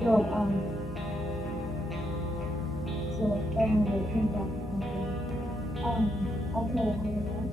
So, then we came back to something. I'll tell you how it was.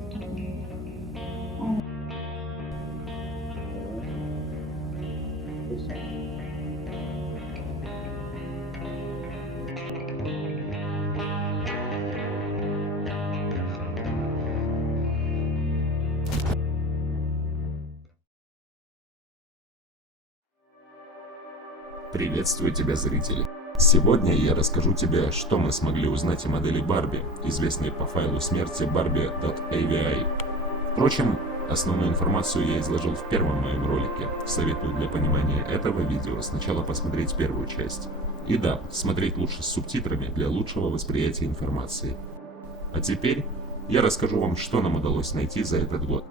Приветствую тебя, зрители! Сегодня я расскажу тебе, что мы смогли узнать о модели Барби, известной по файлу смерти barbie.avi. Впрочем, основную информацию я изложил в первом моем ролике. Советую для понимания этого видео сначала посмотреть первую часть. И да, смотреть лучше с субтитрами для лучшего восприятия информации. А теперь я расскажу вам, что нам удалось найти за этот год.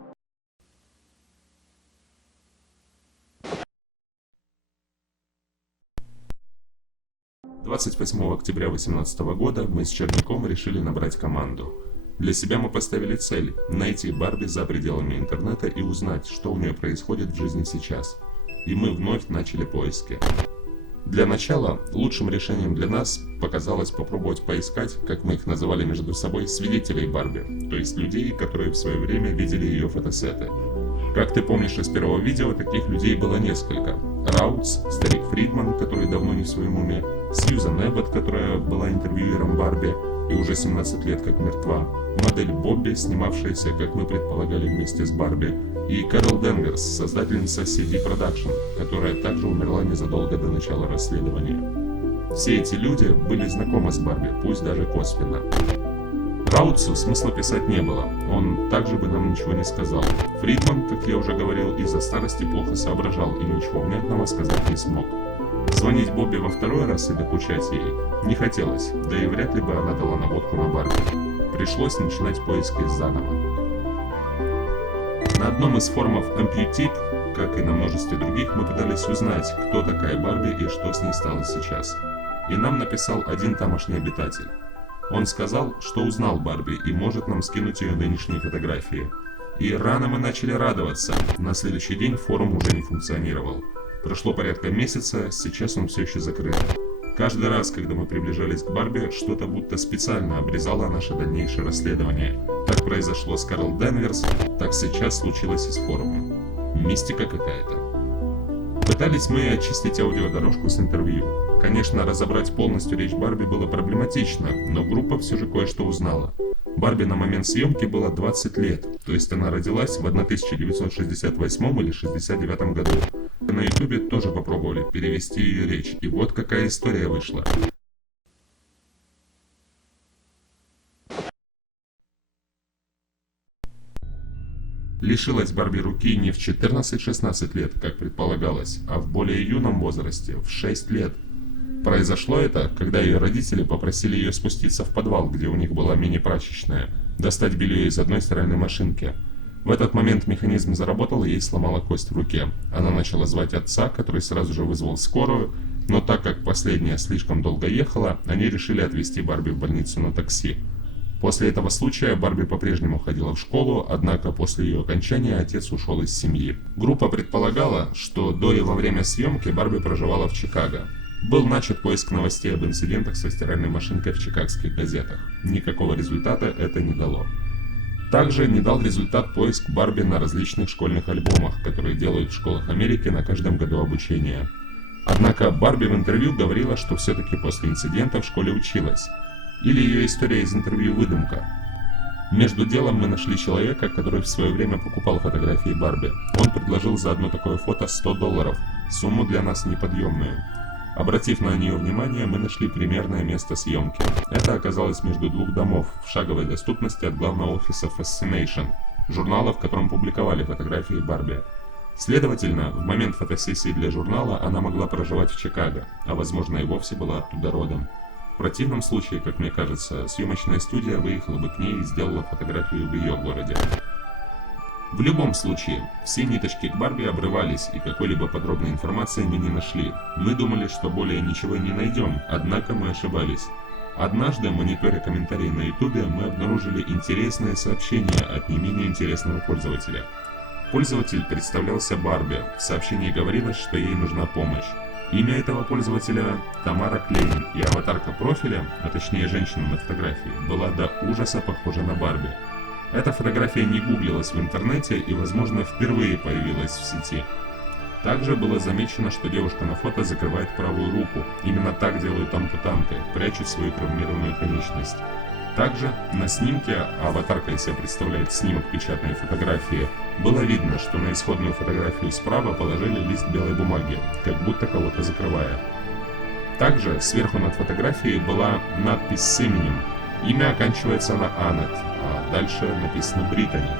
28 октября 2018 года мы с Черняком решили набрать команду. Для себя мы поставили цель – найти Барби за пределами интернета и узнать, что у нее происходит в жизни сейчас. И мы вновь начали поиски. Для начала лучшим решением для нас показалось попробовать поискать, как мы их называли между собой, свидетелей Барби, то есть людей, которые в свое время видели ее фотосеты. Как ты помнишь из первого видео, таких людей было несколько. Раутс, старик Фридман, который давно не в своем уме, Сьюзан Эббот, которая была интервьюером Барби и уже 17 лет как мертва, модель Бобби, снимавшаяся, как мы предполагали, вместе с Барби, и Кэрол Денверс, создательница CD Production, которая также умерла незадолго до начала расследования. Все эти люди были знакомы с Барби, пусть даже косвенно. Раутсу смысла писать не было, он также бы нам ничего не сказал. Фридман, как я уже говорил, из-за старости плохо соображал и ничего внятного сказать не смог. Звонить Бобби во второй раз и докучать ей не хотелось, да и вряд ли бы она дала наводку на Барби. Пришлось начинать поиски заново. На одном из форумов Amputip, как и на множестве других, мы пытались узнать, кто такая Барби и что с ней стало сейчас. И нам написал один тамошний обитатель. Он сказал, что узнал Барби и может нам скинуть ее нынешние фотографии. И рано мы начали радоваться. На следующий день форум уже не функционировал. Прошло порядка месяца, сейчас он все еще закрыт. Каждый раз, когда мы приближались к Барби, что-то будто специально обрезало наше дальнейшее расследование. Так произошло с Кэрол Денверс, так сейчас случилось и с форумом. Мистика какая-то. Пытались мы очистить аудиодорожку с интервью. Конечно, разобрать полностью речь Барби было проблематично, но группа все же кое-что узнала. Барби на момент съемки было 20 лет, то есть она родилась в 1968 или 69 году. На ютубе тоже попробовали перевести ее речь, и вот какая история вышла. Лишилась Барби руки не в 14-16 лет, как предполагалось, а в более юном возрасте, в 6 лет. Произошло это, когда ее родители попросили ее спуститься в подвал, где у них была мини-прачечная, достать белье из одной стиральной машинки. В этот момент механизм заработал, и ей сломала кость в руке. Она начала звать отца, который сразу же вызвал скорую, но так как последняя слишком долго ехала, они решили отвезти Барби в больницу на такси. После этого случая Барби по-прежнему ходила в школу, однако после ее окончания отец ушел из семьи. Группа предполагала, что до и во время съемки Барби проживала в Чикаго. Был начат поиск новостей об инцидентах со стиральной машинкой в чикагских газетах. Никакого результата это не дало. Также не дал результат поиск Барби на различных школьных альбомах, которые делают в школах Америки на каждом году обучения. Однако Барби в интервью говорила, что все-таки после инцидента в школе училась. Или ее история из интервью выдумка. Между делом мы нашли человека, который в свое время покупал фотографии Барби. Он предложил за одно такое фото $100, сумму для нас неподъемную. Обратив на нее внимание, мы нашли примерное место съемки. Это оказалось между двух домов, в шаговой доступности от главного офиса Fascination, журнала, в котором публиковали фотографии Барби. Следовательно, в момент фотосессии для журнала она могла проживать в Чикаго, а возможно и вовсе была оттуда родом. В противном случае, как мне кажется, съемочная студия выехала бы к ней и сделала фотографию в ее городе. В любом случае, все ниточки к Барби обрывались, и какой-либо подробной информации мы не нашли. Мы думали, что более ничего не найдем, однако мы ошибались. Однажды, мониторя комментарии на ютубе, мы обнаружили интересное сообщение от не менее интересного пользователя. Пользователь представлялся Барби, в сообщении говорилось, что ей нужна помощь. Имя этого пользователя Тамара Клейн, и аватарка профиля, а точнее женщина на фотографии, была до ужаса похожа на Барби. Эта фотография не гуглилась в интернете и, возможно, впервые появилась в сети. Также было замечено, что девушка на фото закрывает правую руку. Именно так делают ампутанты, прячут свою травмированную конечность. Также на снимке, а аватарка из себя представляет снимок печатной фотографии, было видно, что на исходную фотографию справа положили лист белой бумаги, как будто кого-то закрывая. Также сверху над фотографией была надпись с именем. Имя оканчивается на Аннет, а дальше написано Британи.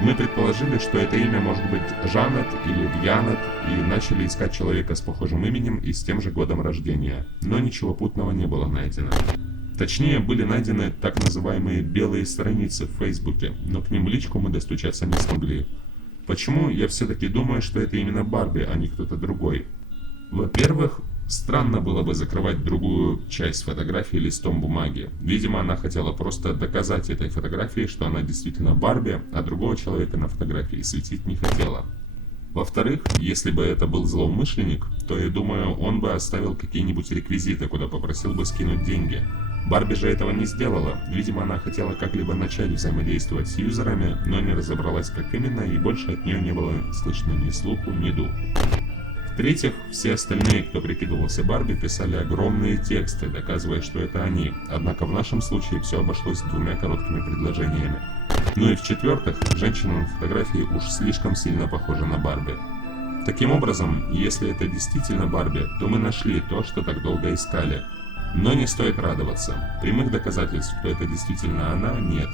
Мы предположили, что это имя может быть Жанет или Янет, и начали искать человека с похожим именем и с тем же годом рождения, но ничего путного не было найдено. Точнее, были найдены так называемые белые страницы в Фейсбуке, но к ним в личку мы достучаться не смогли. Почему? Я все-таки думаю, что это именно Барби, а не кто-то другой. Во-первых, странно было бы закрывать другую часть фотографии листом бумаги. Видимо, она хотела просто доказать этой фотографии, что она действительно Барби, а другого человека на фотографии светить не хотела. Во-вторых, если бы это был злоумышленник, то я думаю, он бы оставил какие-нибудь реквизиты, куда попросил бы скинуть деньги. Барби же этого не сделала. Видимо, она хотела как-либо начать взаимодействовать с юзерами, но не разобралась как именно, и больше от нее не было слышно ни слуху, ни духу. В-третьих, все остальные, кто прикидывался Барби, писали огромные тексты, доказывая, что это они, однако в нашем случае все обошлось двумя короткими предложениями. Ну и в-четвертых, женщина на фотографии уж слишком сильно похожа на Барби. Таким образом, если это действительно Барби, то мы нашли то, что так долго искали. Но не стоит радоваться. Прямых доказательств, что это действительно она, нет.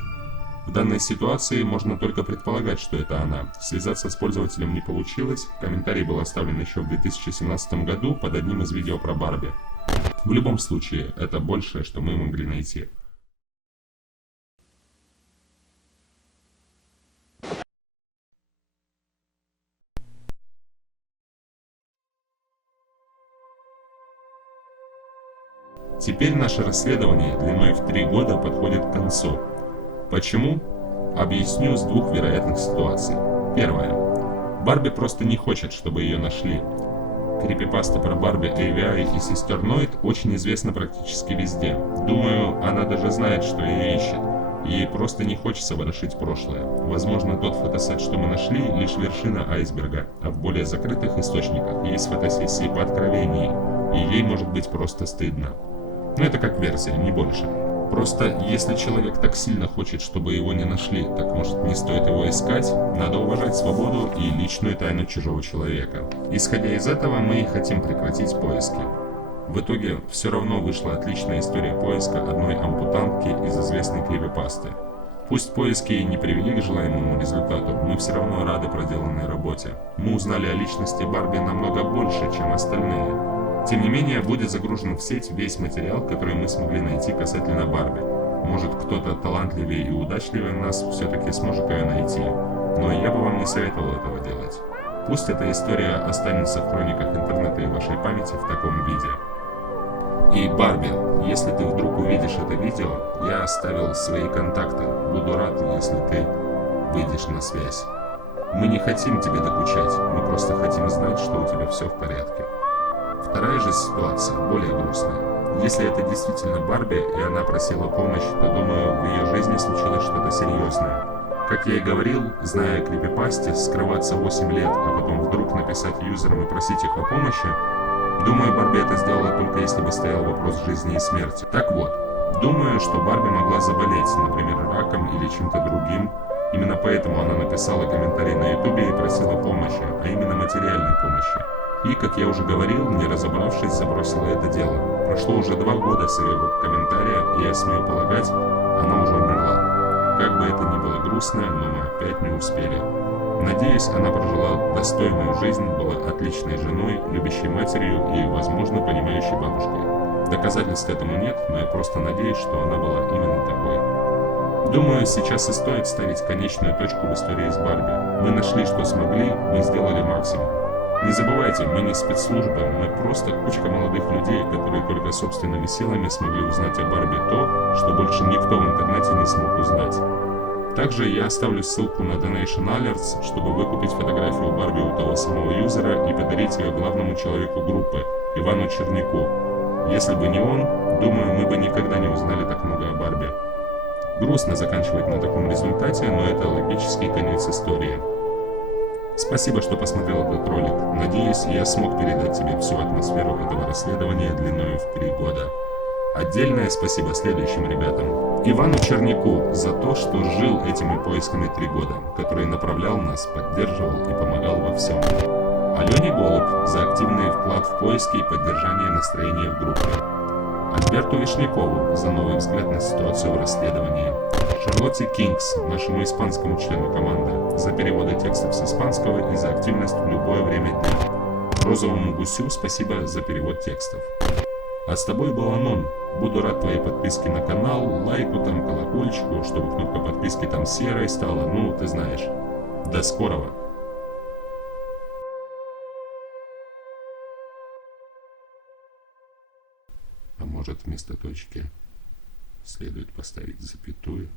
В данной ситуации можно только предполагать, что это она. Связаться с пользователем не получилось, комментарий был оставлен еще в 2017 году под одним из видео про Барби. В любом случае, это большее, что мы могли найти. Теперь наше расследование длиной в 3 года подходит к концу. Почему? Объясню с двух вероятных ситуаций. Первое. Барби просто не хочет, чтобы ее нашли. Крипипаста про Барби, AVI и сестер Нойт очень известна практически везде. Думаю, она даже знает, что ее ищет. Ей просто не хочется ворошить прошлое. Возможно, тот фотосет, что мы нашли, лишь вершина айсберга, а в более закрытых источниках есть фотосессии по откровении, и ей может быть просто стыдно. Но это как версия, не больше. Просто, если человек так сильно хочет, чтобы его не нашли, так может не стоит его искать, надо уважать свободу и личную тайну чужого человека. Исходя из этого, мы и хотим прекратить поиски. В итоге, все равно вышла отличная история поиска одной ампутантки из известной крипипасты. Пусть поиски и не привели к желаемому результату, мы все равно рады проделанной работе. Мы узнали о личности Барби намного больше, чем остальные. Тем не менее, будет загружен в сеть весь материал, который мы смогли найти касательно Барби. Может, кто-то талантливее и удачливее нас все-таки сможет ее найти, но я бы вам не советовал этого делать. Пусть эта история останется в хрониках интернета и вашей памяти в таком виде. И Барби, если ты вдруг увидишь это видео, я оставил свои контакты. Буду рад, если ты выйдешь на связь. Мы не хотим тебе докучать, мы просто хотим знать, что у тебя все в порядке. Вторая же ситуация более грустная. Если это действительно Барби, и она просила помощи, то, думаю, в ее жизни случилось что-то серьезное. Как я и говорил, зная о крипипасте, скрываться 8 лет, а потом вдруг написать юзерам и просить их о помощи, думаю, Барби это сделала только если бы стоял вопрос жизни и смерти. Так вот, думаю, что Барби могла заболеть, например, раком или чем-то другим. Именно поэтому она написала комментарий на ютубе и просила помощи, а именно материальной помощи. И, как я уже говорил, не разобравшись, забросила это дело. Прошло уже 2 года с ее комментария, и я смею полагать, она уже умерла. Как бы это ни было грустно, но мы опять не успели. Надеюсь, она прожила достойную жизнь, была отличной женой, любящей матерью и, возможно, понимающей бабушкой. Доказательств этому нет, но я просто надеюсь, что она была именно такой. Думаю, сейчас и стоит ставить конечную точку в истории с Барби. Мы нашли, что смогли, мы сделали максимум. Не забывайте, мы не спецслужбы, мы просто кучка молодых людей, которые только собственными силами смогли узнать о Барби то, что больше никто в интернете не смог узнать. Также я оставлю ссылку на Donation Alerts, чтобы выкупить фотографию Барби у того самого юзера и подарить ее главному человеку группы, Ивану Черняку. Если бы не он, думаю, мы бы никогда не узнали так много о Барби. Грустно заканчивать на таком результате, но это логический конец истории. Спасибо, что посмотрел этот ролик. Надеюсь, я смог передать тебе всю атмосферу этого расследования длиною в 3 года. Отдельное спасибо следующим ребятам. Ивану Черняку за то, что жил этими поисками 3 года, который направлял нас, поддерживал и помогал во всем. Алене Голубь за активный вклад в поиски и поддержание настроения в группе. Альберту Вишнякову за новый взгляд на ситуацию в расследовании. Шарлотте Кингс, нашему испанскому члену команды, за переводы текстов с испанского и за активность в любое время дня. Розовому гусю спасибо за перевод текстов. А с тобой был Анон. Буду рад твоей подписке на канал, лайку там, колокольчику, чтобы кнопка подписки там серой стала, ну ты знаешь. До скорого. А может, вместо точки следует поставить запятую?